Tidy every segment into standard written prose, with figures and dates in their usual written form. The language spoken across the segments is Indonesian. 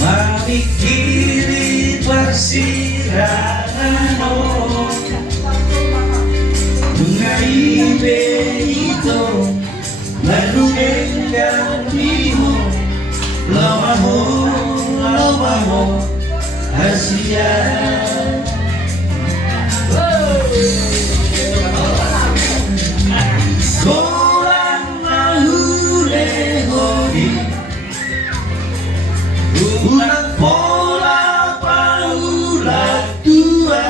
Mamikiri persirangan Mengaibe itu Menunggang dimu Lamaho Asia Kolang nahure hori Ulang pola paula tua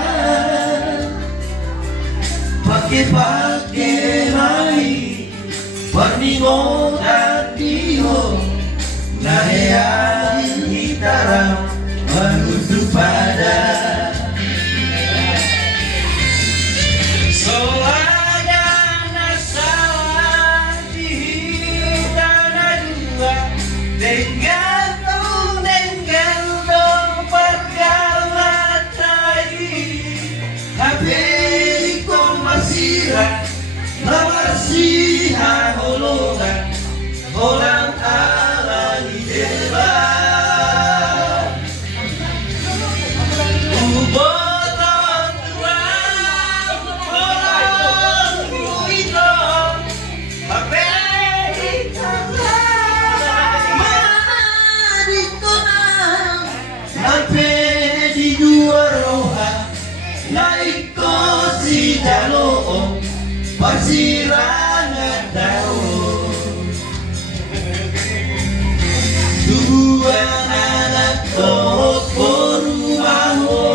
Pake mai Perningo datiho Nahea hitara Menuju pada Soalnya nasalah dihitana dua Dengan pergalatai Habis komasiran Namasihan holongan Holang ala di depan Ubotan tuang Holang itu Habis Mana di konang Sampai di dua roha Naik kosi jalo Persirangan daun Dua anak toko rumaho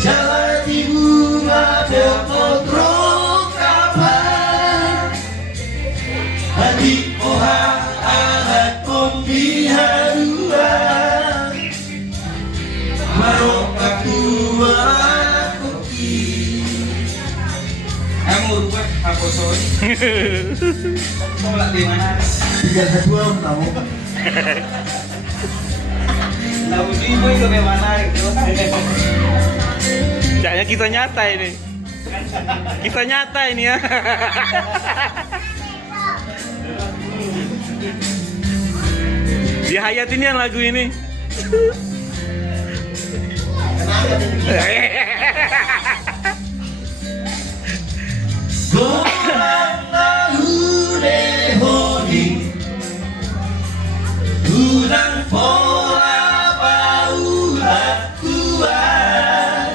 Jalan di bunga depotro kapan Adik oha anak kombi haruan Marokak tua koki Amur buat aku sorry Tolak di mana? 32 tahu Tahu ibu itu bagaimana itu Kayaknya kita nyata ini. Kita nyata ini ya. Dihayatin yang lagu ini. Udang pola paulat tuan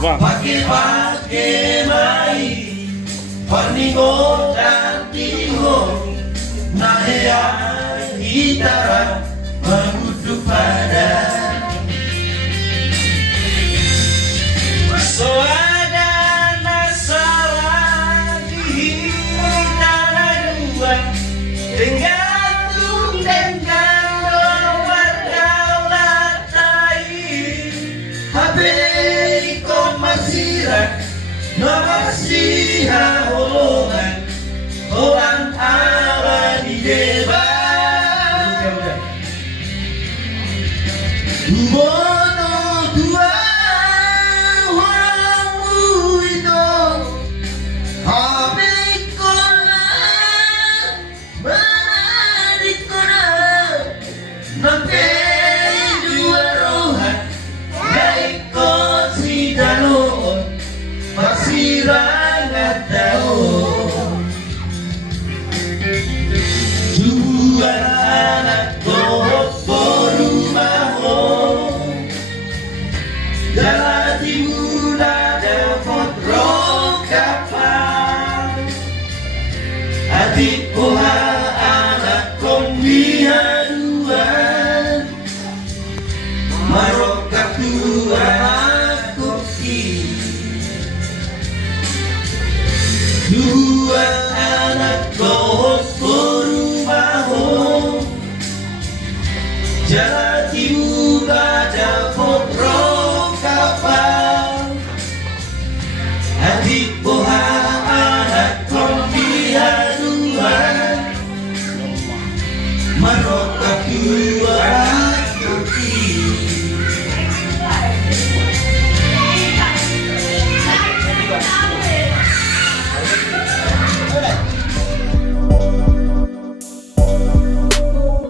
Pakai mai Perningo dan tiho Nahea hitara Mengutuk pada So ada masalah di hitara dua Tergantung dengan nomor daulatai Habis komasiran Namasiha holongan Orang ala di depan Bono dua Wamu itu Habis kolam Menarik kolam Nampai dua rohan Naik kosi dalon Persirangan daun Dua anak toko rumaho Jalan muda depot rokapan Adik oha anak kombi haruan Marokak tua koki Dua anak toko rumaho Jalan